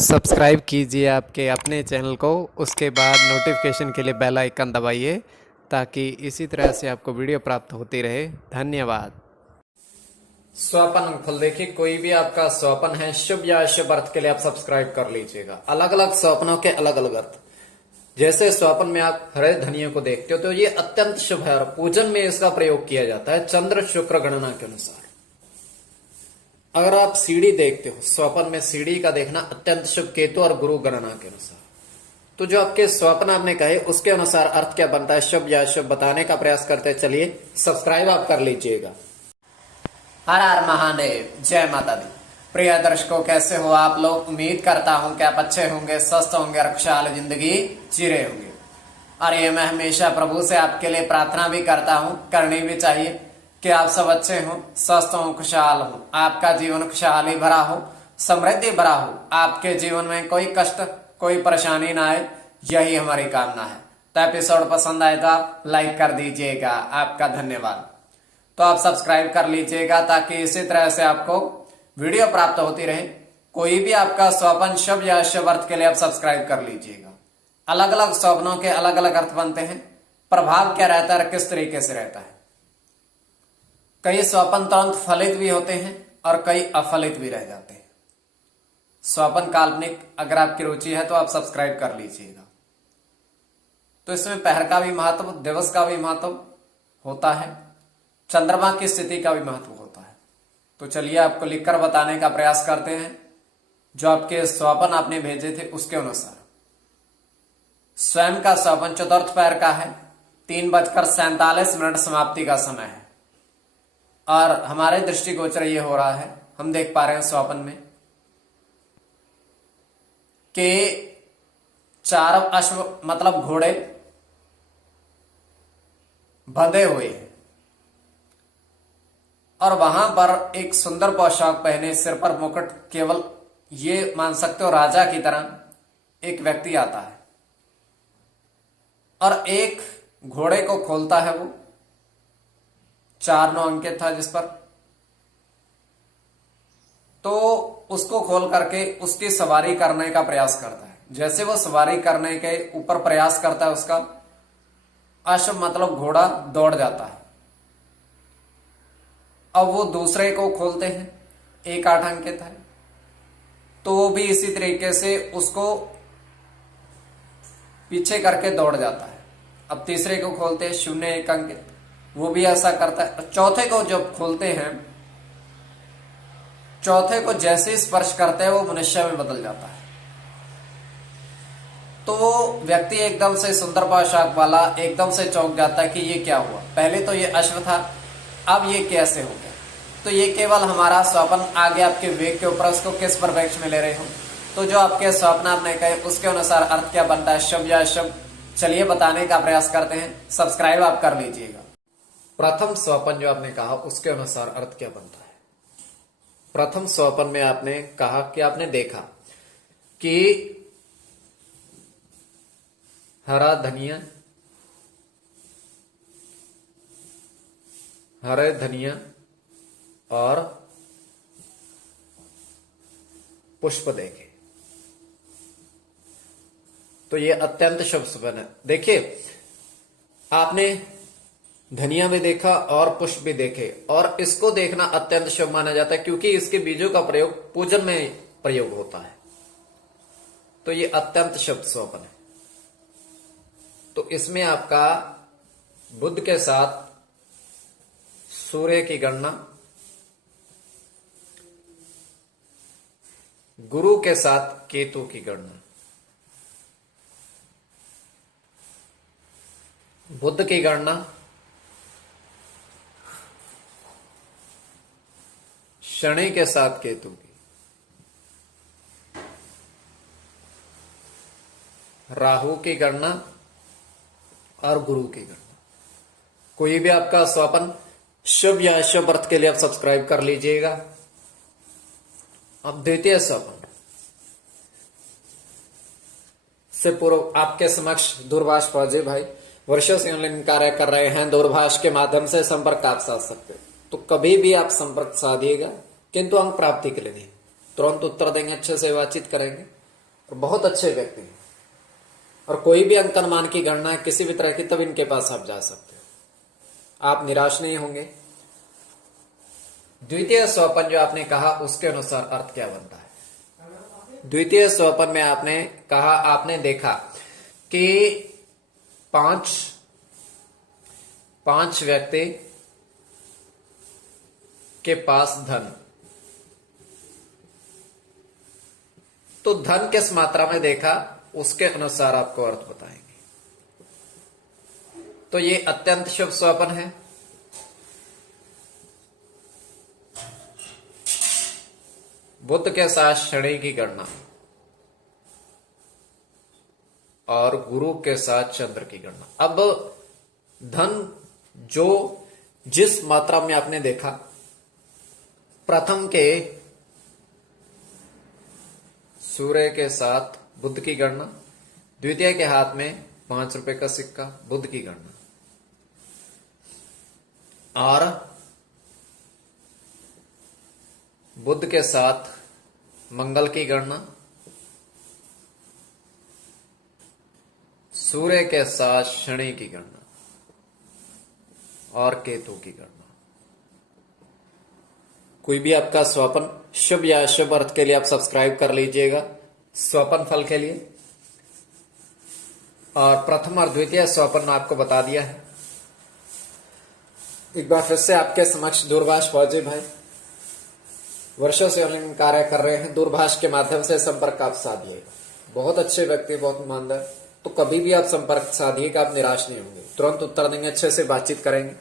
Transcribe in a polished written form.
Subscribe कीजिए आपके अपने चैनल को, उसके बाद नोटिफिकेशन के लिए बेल आइकन दबाइए ताकि इसी तरह से आपको वीडियो प्राप्त होती रहे। धन्यवाद। स्वपन फल देखिए, कोई भी आपका स्वपन है शुभ या अशुभ अर्थ के लिए आप सब्सक्राइब कर लीजिएगा। अलग अलग स्वप्नों के अलग अलग अर्थ। जैसे स्वपन में आप हरे धनिया को देखते हो तो ये अत्यंत शुभ है और पूजन में इसका प्रयोग किया जाता है चंद्र शुक्र गणना के अनुसार। अगर आप सीढ़ी देखते हो, स्वप्न में सीढ़ी का देखना अत्यंत शुभ केतु और गुरु गणना के अनुसार। तो जो आपके स्वप्न आपने कहे उसके अनुसार अर्थ क्या बनता है शुभ या अशुभ बताने का प्रयास करते हैं। चलिए सब्सक्राइब आप कर लीजिएगा। हर हर महादेव, जय माता दी। प्रिय दर्शकों, कैसे हो आप लोग? उम्मीद करता हूं कि आप अच्छे होंगे, स्वस्थ होंगे और खुशहाल जिंदगी जी रहे होंगे। और ये मैं हमेशा प्रभु से आपके लिए प्रार्थना भी करता हूं, करनी भी चाहिए कि आप सब अच्छे हों, स्वस्थ हों, खुशहाल हो, आपका जीवन खुशहाली भरा हो, समृद्धि भरा हो, आपके जीवन में कोई कष्ट कोई परेशानी ना आए, यही हमारी कामना है। तो एपिसोड पसंद आए तो आप लाइक कर दीजिएगा, आपका धन्यवाद। तो आप सब्सक्राइब कर लीजिएगा ताकि इसी तरह से आपको वीडियो प्राप्त होती रहे। कोई भी आपका स्वप्न शुभ या अशुभ अर्थ के लिए आप सब्सक्राइब कर लीजिएगा। अलग अलग स्वप्नों के अलग अलग अर्थ बनते हैं। प्रभाव क्या रहता है, किस तरीके से रहता है। कई स्वप्न तुरंत फलित भी होते हैं और कई अफलित भी रह जाते हैं। स्वप्न काल्पनिक अगर आपकी रुचि है तो आप सब्सक्राइब कर लीजिएगा। तो इसमें पहर का भी महत्व, दिवस का भी महत्व होता है, चंद्रमा की स्थिति का भी महत्व होता है। तो चलिए आपको लिखकर बताने का प्रयास करते हैं जो आपके स्वप्न आपने भेजे थे उसके अनुसार। स्वयं का स्वप्न चतुर्थ पैर का है, 3:47 समाप्ति का समय है और हमारे दृष्टिगोचर ये हो रहा है, हम देख पा रहे हैं स्वप्न में कि 4 अश्व मतलब घोड़े बंधे हुए हैं और वहां पर एक सुंदर पोशाक पहने, सिर पर मुकुट, केवल ये मान सकते हो राजा की तरह एक व्यक्ति आता है और एक घोड़े को खोलता है। वो 4 9 अंकित था जिस पर, तो उसको खोल करके उसकी सवारी करने का प्रयास करता है। जैसे वो सवारी करने के ऊपर प्रयास करता है, उसका अश्व मतलब घोड़ा दौड़ जाता है। अब वो दूसरे को खोलते हैं, 1 8 अंकित है, तो वो भी इसी तरीके से उसको पीछे करके दौड़ जाता है। अब तीसरे को खोलते हैं, 0 1 अंकित, वो भी ऐसा करता है। चौथे को जब खोलते हैं, चौथे को जैसे स्पर्श करते हैं वो मनुष्य में बदल जाता है। तो व्यक्ति एकदम से सुंदर पोशाक वाला एकदम से चौंक जाता है कि ये क्या हुआ, पहले तो ये अश्व था, अब ये कैसे हो गया। तो ये केवल हमारा स्वप्न आगे आपके विवेक के ऊपर, उसको किस परिप्रेक्ष्य में ले रहे हो। तो जो आपके स्वप्न आपने कहे उसके अनुसार अर्थ क्या बनता है शुभ या अशुभ, चलिए बताने का प्रयास करते हैं। सब्सक्राइब आप कर लीजिएगा। प्रथम स्वप्न जो आपने कहा उसके अनुसार अर्थ क्या बनता है। प्रथम स्वप्न में आपने कहा कि आपने देखा कि हरा धनिया, हरे धनिया और पुष्प देखे, तो ये अत्यंत शुभ स्वप्न है। देखिए आपने धनिया भी देखा और पुष्प भी देखे और इसको देखना अत्यंत शुभ माना जाता है क्योंकि इसके बीजों का प्रयोग पूजन में प्रयोग होता है। तो ये अत्यंत शुभ स्वप्न है। तो इसमें आपका बुध के साथ सूर्य की गणना, गुरु के साथ केतु की गणना, बुध की गणना शनि के साथ केतु की, राहु की गणना और गुरु की गणना। कोई भी आपका स्वप्न शुभ या अशुभ अर्थ के लिए आप सब्सक्राइब कर लीजिएगा। अब द्वितीय स्वप्न से पूर्व आपके समक्ष दूरभाष फौजी भाई वर्षों से ऑनलाइन कार्य कर रहे हैं। दूरभाष के माध्यम से संपर्क आप साध सकते हो, तो कभी भी आप संपर्क साधिएगा, किंतु अंक प्राप्ति के लिए नहीं। तुरंत उत्तर देंगे, अच्छे से बातचीत करेंगे, और बहुत अच्छे व्यक्ति हैं, और कोई भी अंक अनुमान की गणना किसी भी तरह की, तब इनके पास आप जा सकते हो, आप निराश नहीं होंगे। द्वितीय स्वपन जो आपने कहा उसके अनुसार अर्थ क्या बनता है? द्वितीय स्वपन में आपने कहा, आपने देखा कि पांच व्यक्ति के पास धन, तो धन किस मात्रा में देखा उसके अनुसार आपको अर्थ बताएंगे। तो ये अत्यंत शुभ स्वप्न है। बुध के साथ शनि की गणना और गुरु के साथ चंद्र की गणना। अब धन जो जिस मात्रा में आपने देखा, प्रथम के सूर्य के साथ बुध की गणना, द्वितीय के हाथ में 5 रुपए का सिक्का, बुध की गणना, और बुध के साथ मंगल की गणना, सूर्य के साथ शनि की गणना और केतु की गणना। कोई भी आपका स्वपन शुभ या अशुभ अर्थ के लिए आप सब्सक्राइब कर लीजिएगा स्वपन फल के लिए। और प्रथम और द्वितीय स्वपन आपको बता दिया है। एक बार फिर से आपके समक्ष दूरभाष फौजी भाई वर्षों से ऑनलाइन कार्य कर रहे हैं, दूरभाष के माध्यम से संपर्क आप साधिएगा। बहुत अच्छे व्यक्ति, बहुत ईमानदार, तो कभी भी आप संपर्क साधिएगा, आप निराश नहीं होंगे, तुरंत उत्तर देंगे, अच्छे से बातचीत करेंगे।